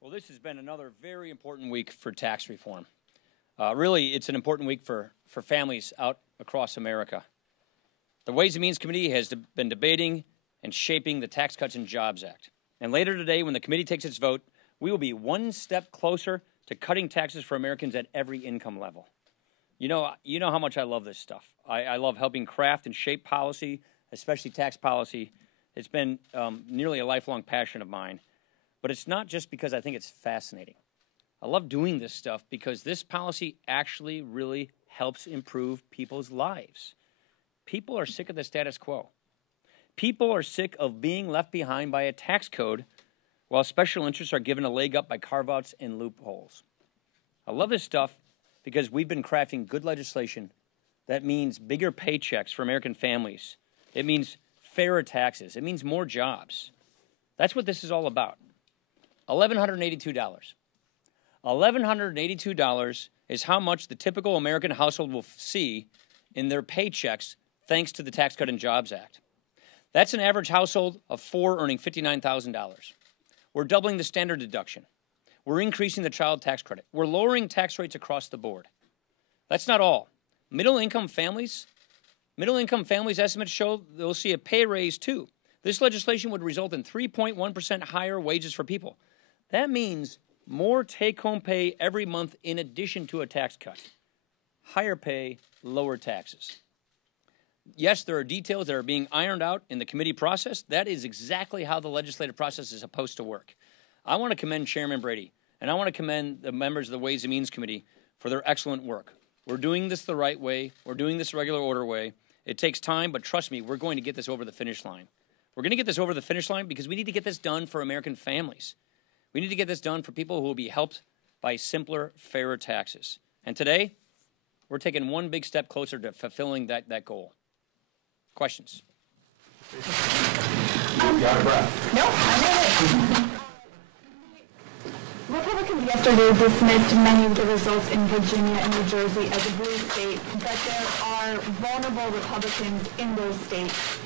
Well, this has been another very important week for tax reform. Really, it's an important week for families out across America. The Ways and Means Committee has been debating and shaping the Tax Cuts and Jobs Act. And later today, when the committee takes its vote, we will be one step closer to cutting taxes for Americans at every income level. You know how much I love this stuff. I love helping craft and shape policy, especially tax policy. It's been nearly a lifelong passion of mine. But it's not just because I think it's fascinating. I love doing this stuff because this policy actually really helps improve people's lives. People are sick of the status quo. People are sick of being left behind by a tax code while special interests are given a leg up by carve-outs and loopholes. I love this stuff because we've been crafting good legislation that means bigger paychecks for American families. It means fairer taxes. It means more jobs. That's what this is all about. $1,182. $1,182 is how much the typical American household will see in their paychecks thanks to the Tax Cut and Jobs Act. That's an average household of four earning $59,000. We're doubling the standard deduction. We're increasing the child tax credit. We're lowering tax rates across the board. That's not all. Middle-income families estimates show they'll see a pay raise too. This legislation would result in 3.1% higher wages for people. That means more take-home pay every month in addition to a tax cut. Higher pay, lower taxes. Yes, there are details that are being ironed out in the committee process. That is exactly how the legislative process is supposed to work. I want to commend Chairman Brady, and I want to commend the members of the Ways and Means Committee for their excellent work. We're doing this the right way. We're doing this the regular order way. It takes time, but trust me, we're going to get this over the finish line. We're going to get this over the finish line because we need to get this done for American families. We need to get this done for people who will be helped by simpler, fairer taxes. And today, we're taking one big step closer to fulfilling that goal. Questions? You out of breath? No, I'm ready. Republicans yesterday dismissed many of the results in Virginia and New Jersey as a blue state, but there are vulnerable Republicans in those states.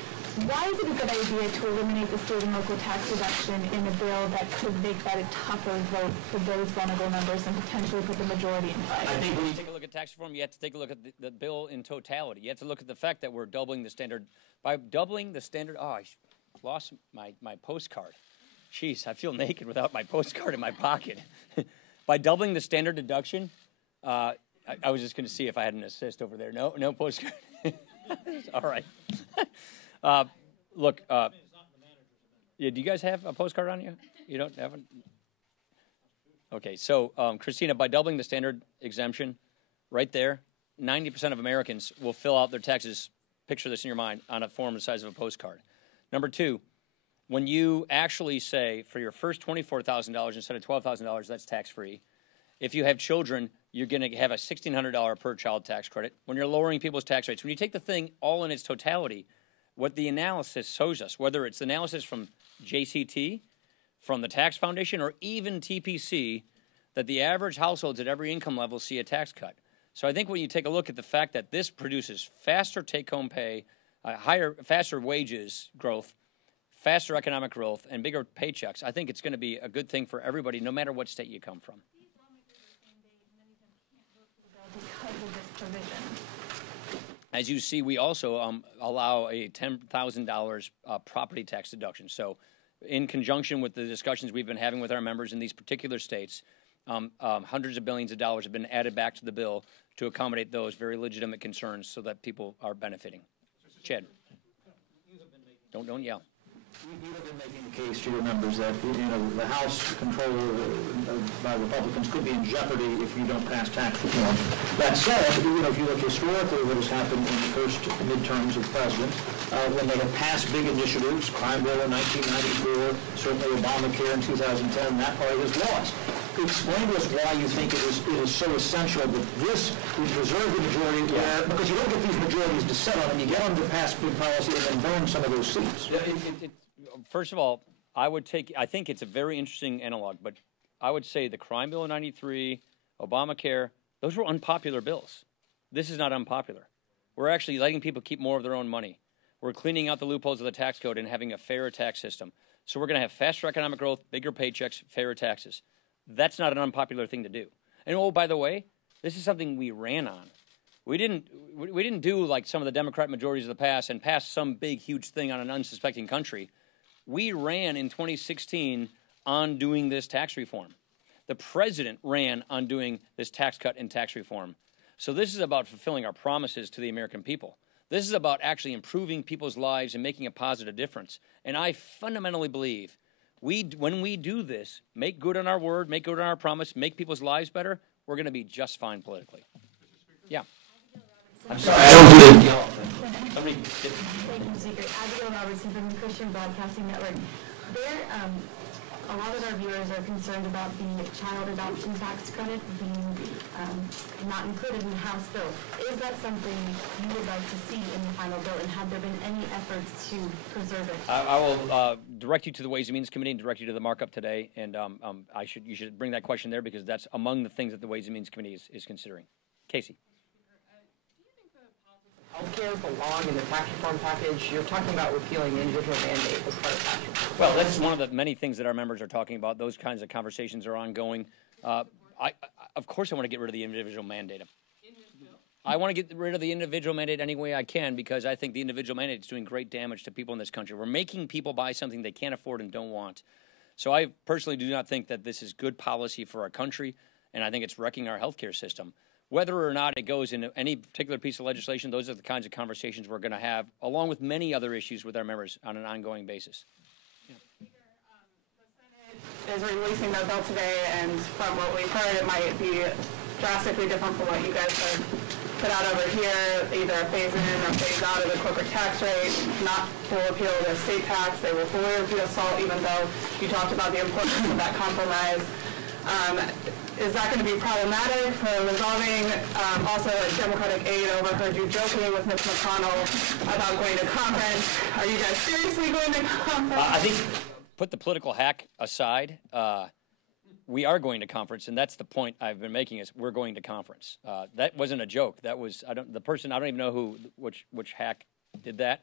Why is it a good idea to eliminate the state and local tax deduction in a bill that could make that a tougher vote for those vulnerable members and potentially put the majority in play? I think when you take a look at tax reform, you have to take a look at the bill in totality. You have to look at the fact that we're doubling the standard. By doubling the standard, I lost my postcard. Jeez, I feel naked without my postcard in my pocket. By doubling the standard deduction, I was just going to see if I had an assist over there. No postcard. All right. Look, yeah, do you guys have a postcard on you? You don't have one? Okay, so, Christina, by doubling the standard exemption, right there, 90% of Americans will fill out their taxes, picture this in your mind, on a form the size of a postcard. Number two, when you actually say for your first $24,000 instead of $12,000, that's tax-free. If you have children, you're going to have a $1,600 per child tax credit. When you're lowering people's tax rates, when you take the thing all in its totality, what the analysis shows us, whether it's the analysis from JCT, from the Tax Foundation, or even TPC, that the average households at every income level see a tax cut. So I think when you take a look at the fact that this produces faster take-home pay, faster wages growth, faster economic growth, and bigger paychecks, I think it's going to be a good thing for everybody, no matter what state you come from. These lawmakers are saying many of them can't vote for the bill because of this provision. As you see, we also allow a $10,000 property tax deduction. So in conjunction with the discussions we've been having with our members in these particular states, hundreds of billions of dollars have been added back to the bill to accommodate those very legitimate concerns so that people are benefiting. Chad, don't yell. You have been making the case to your members that the House control by Republicans could be in jeopardy if you don't pass tax reform. That said, if you look historically what has happened in the first midterms of presidents, when they have passed big initiatives, crime bill in 1994, certainly Obamacare in 2010, that party has lost. Explain to us why you think it is so essential that this would preserve the majority, because you don't get these majorities to settle and you get them to pass big policy and then burn some of those seats. First of all, I think it's a very interesting analog, but I would say the crime bill in 93, Obamacare, those were unpopular bills. This is not unpopular. We're actually letting people keep more of their own money. We're cleaning out the loopholes of the tax code and having a fairer tax system. So we're going to have faster economic growth, bigger paychecks, fairer taxes. That's not an unpopular thing to do. And oh, by the way, this is something we ran on. We didn't do like some of the Democrat majorities of the past and pass some big, huge thing on an unsuspecting country. We ran in 2016 on doing this tax reform. The president ran on doing this tax cut and tax reform. So this is about fulfilling our promises to the American people. This is about actually improving people's lives and making a positive difference. And I fundamentally believe when we do this, make good on our word, make good on our promise, make people's lives better, we're going to be just fine politically. Yeah. I'm sorry, I don't do the Somebody Thank you, Speaker. Abigail Robertson from the Christian Broadcasting Network. A lot of our viewers are concerned about the child adoption tax credit being not included in the House bill. Is that something you would like to see in the final bill, and have there been any efforts to preserve it? I will direct you to the Ways and Means Committee and direct you to the markup today, and you should bring that question there because that's among the things that the Ways and Means Committee is considering. Casey. Healthcare belong in the tax reform package? You're talking about repealing the individual mandate as part of tax reform. Well, that's one of the many things that our members are talking about. Those kinds of conversations are ongoing. Of course I want to get rid of the individual mandate. I want to get rid of the individual mandate any way I can because I think the individual mandate is doing great damage to people in this country. We're making people buy something they can't afford and don't want. So I personally do not think that this is good policy for our country, and I think it's wrecking our healthcare system. Whether or not it goes into any particular piece of legislation, those are the kinds of conversations we're going to have, along with many other issues with our members on an ongoing basis. Yeah. The Senate is releasing their bill today, and from what we've heard, it might be drastically different from what you guys have put out over here, either a phase-in or phase-out of the corporate tax rate, not full repeal of the estate tax. They will fully repeal SALT, even though you talked about the importance of that compromise. Is that going to be problematic for resolving also a Democratic aide overheard you joking with Mitch McConnell about going to conference? Are you guys seriously going to conference? I think put the political hack aside. We are going to conference, and that's the point I've been making is we're going to conference. That wasn't a joke. That was I don't even know which hack did that.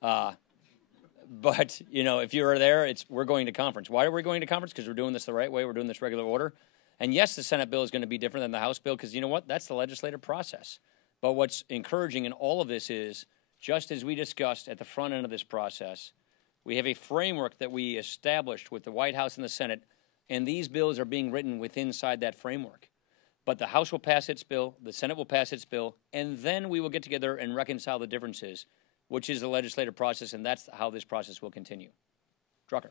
But you know, if you were there, we're going to conference. Why are we going to conference? Because we're doing this the right way. We're doing this regular order. And yes, the Senate bill is going to be different than the House bill because you know what? That's the legislative process. But what's encouraging in all of this is, just as we discussed at the front end of this process, we have a framework that we established with the White House and the Senate, and these bills are being written inside that framework. But the House will pass its bill, the Senate will pass its bill, and then we will get together and reconcile the differences, which is the legislative process, and that's how this process will continue. Drucker.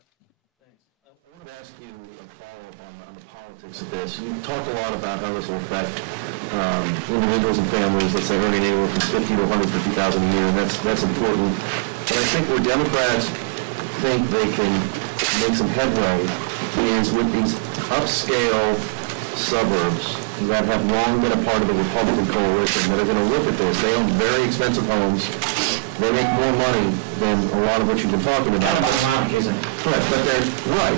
I want to ask you a follow-up on the politics of this. You talked a lot about how this will affect individuals and families, let's say, earning anywhere from $50,000 to $150,000 a year, and that's important. But I think where Democrats think they can make some headway is with these upscale suburbs that have long been a part of the Republican coalition that are going to look at this. They own very expensive homes. They make more money than a lot of what you've been talking about. Correct,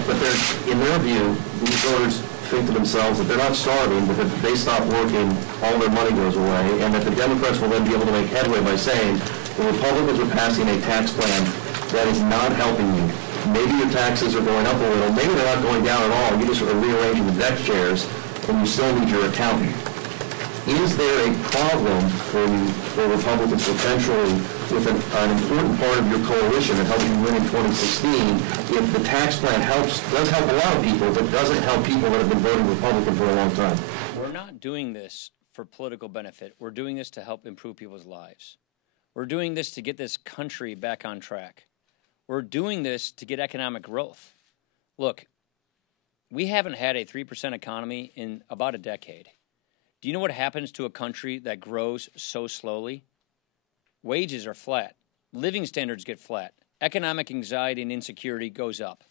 but they're in their view, these voters think to themselves that they're not starving, but that if they stop working, all their money goes away, and that the Democrats will then be able to make headway by saying the Republicans are passing a tax plan that is not helping you. Maybe your taxes are going up a little, maybe they're not going down at all, you just are rearranging the deck chairs, and you still need your accountant. Is there a problem for Republicans potentially with an important part of your coalition that helped you win in 2016 if the tax plan does help a lot of people, but doesn't help people that have been voting Republican for a long time? We're not doing this for political benefit. We're doing this to help improve people's lives. We're doing this to get this country back on track. We're doing this to get economic growth. Look, we haven't had a 3% economy in about a decade. Do you know what happens to a country that grows so slowly? Wages are flat. Living standards get flat. Economic anxiety and insecurity goes up.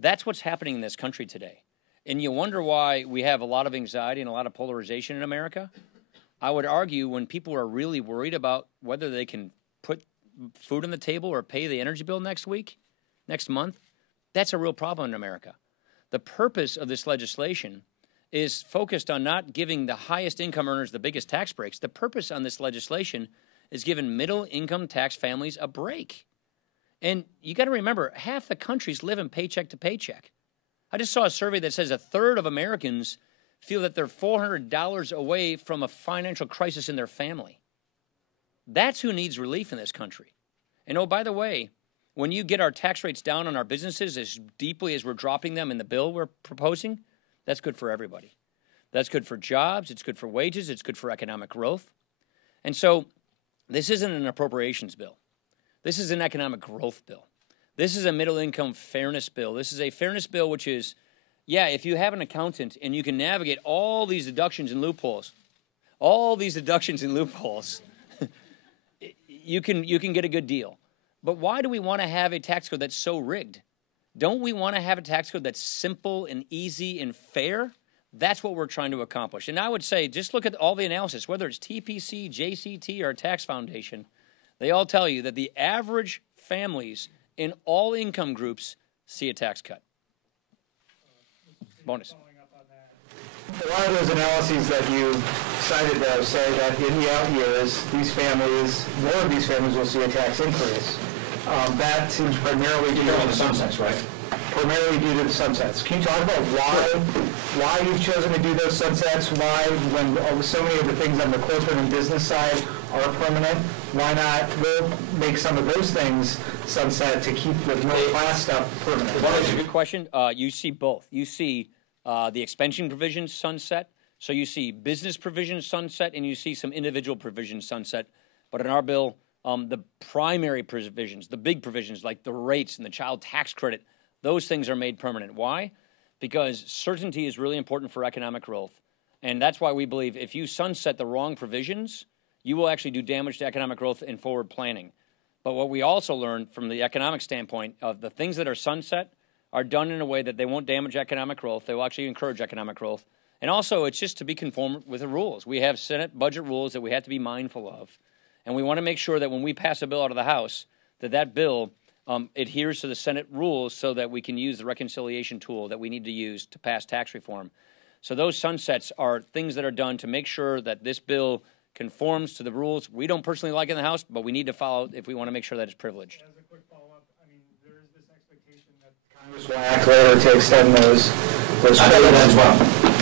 That's what's happening in this country today. And you wonder why we have a lot of anxiety and a lot of polarization in America? I would argue when people are really worried about whether they can put food on the table or pay the energy bill next month, that's a real problem in America. The purpose of this legislation is focused on not giving the highest income earners the biggest tax breaks. The purpose on this legislation is giving middle income tax families a break. And you got to remember, half the country's living paycheck to paycheck. I just saw a survey that says a third of Americans feel that they're $400 away from a financial crisis in their family. That's who needs relief in this country. And oh, by the way, when you get our tax rates down on our businesses as deeply as we're dropping them in the bill we're proposing, that's good for everybody. That's good for jobs, it's good for wages, it's good for economic growth. And so this isn't an appropriations bill. This is an economic growth bill. This is a middle-income fairness bill. This is a fairness bill which is, yeah, if you have an accountant and you can navigate all these deductions and loopholes, you can get a good deal. But why do we want to have a tax code that's so rigged? Don't we want to have a tax code that's simple and easy and fair? That's what we're trying to accomplish. And I would say, just look at all the analysis, whether it's TPC, JCT, or Tax Foundation, they all tell you that the average families in all income groups see a tax cut. Bonus. A lot of those analyses that you cited, though, say that in the out years, more of these families will see a tax increase. That seems primarily due to the sunsets, right? Primarily due to the sunsets. Can you talk about why you've chosen to do those sunsets? Why, when so many of the things on the corporate and business side are permanent, why not make some of those things sunset to keep the middle class stuff permanent? Well, that's a good question. You see both. You see the expansion provisions sunset, so you see business provisions sunset, and you see some individual provisions sunset. But in our bill, the primary provisions, the big provisions like the rates and the child tax credit, those things are made permanent. Why? Because certainty is really important for economic growth. And that's why we believe if you sunset the wrong provisions, you will actually do damage to economic growth and forward planning. But what we also learned from the economic standpoint of the things that are sunset are done in a way that they won't damage economic growth. They will actually encourage economic growth. And also, it's just to be conform with the rules. We have Senate budget rules that we have to be mindful of. And we want to make sure that when we pass a bill out of the House, that bill adheres to the Senate rules so that we can use the reconciliation tool that we need to use to pass tax reform. So those sunsets are things that are done to make sure that this bill conforms to the rules we don't personally like in the House, but we need to follow if we want to make sure that it's privileged. As a quick follow-up, I mean, there is this expectation that Congress will act later to extend those credits as well.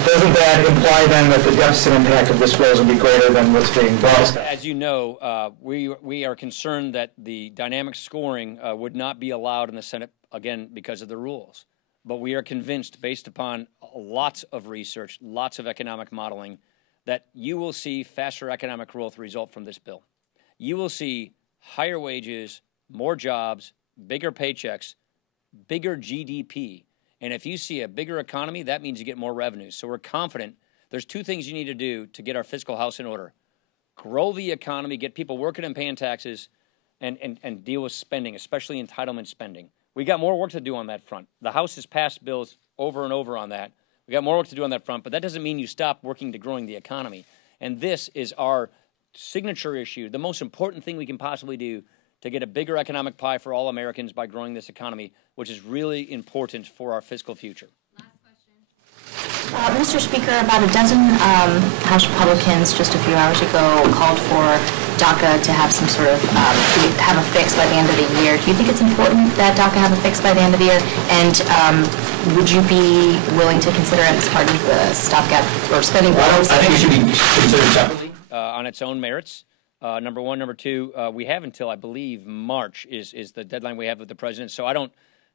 Doesn't that imply then that the deficit impact of this bill will be greater than what's being discussed? As you know, we are concerned that the dynamic scoring would not be allowed in the Senate, again, because of the rules. But we are convinced, based upon lots of research, lots of economic modeling, that you will see faster economic growth result from this bill. You will see higher wages, more jobs, bigger paychecks, bigger GDP. And if you see a bigger economy, that means you get more revenues. So we're confident there's two things you need to do to get our fiscal house in order. Grow the economy, get people working and paying taxes, and deal with spending, especially entitlement spending. We got more work to do on that front. The House has passed bills over and over on that. We got more work to do on that front, but that doesn't mean you stop working to growing the economy. And this is our signature issue, the most important thing we can possibly do to get a bigger economic pie for all Americans by growing this economy, which is really important for our fiscal future. Mr. Speaker, about a dozen House Republicans just a few hours ago called for DACA to have some sort of, have a fix by the end of the year. Do you think it's important that DACA have a fix by the end of the year? And would you be willing to consider it as part of the stopgap or spending? I think it should be considered separately. On its own merits. Number one. Number two, we have until, I believe, March is the deadline we have with the president. So I don't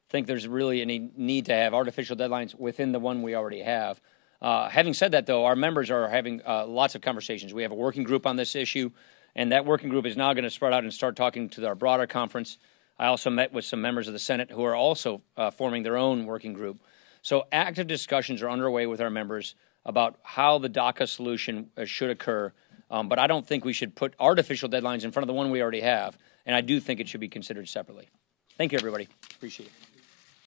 think there's really any need to have artificial deadlines within the one we already have. Having said that, though, our members are having lots of conversations. We have a working group on this issue, and that working group is now going to spread out and start talking to our broader conference. I also met with some members of the Senate who are also forming their own working group. So active discussions are underway with our members about how the DACA solution should occur. But I don't think we should put artificial deadlines in front of the one we already have, and I do think it should be considered separately. Thank you, everybody. Appreciate it.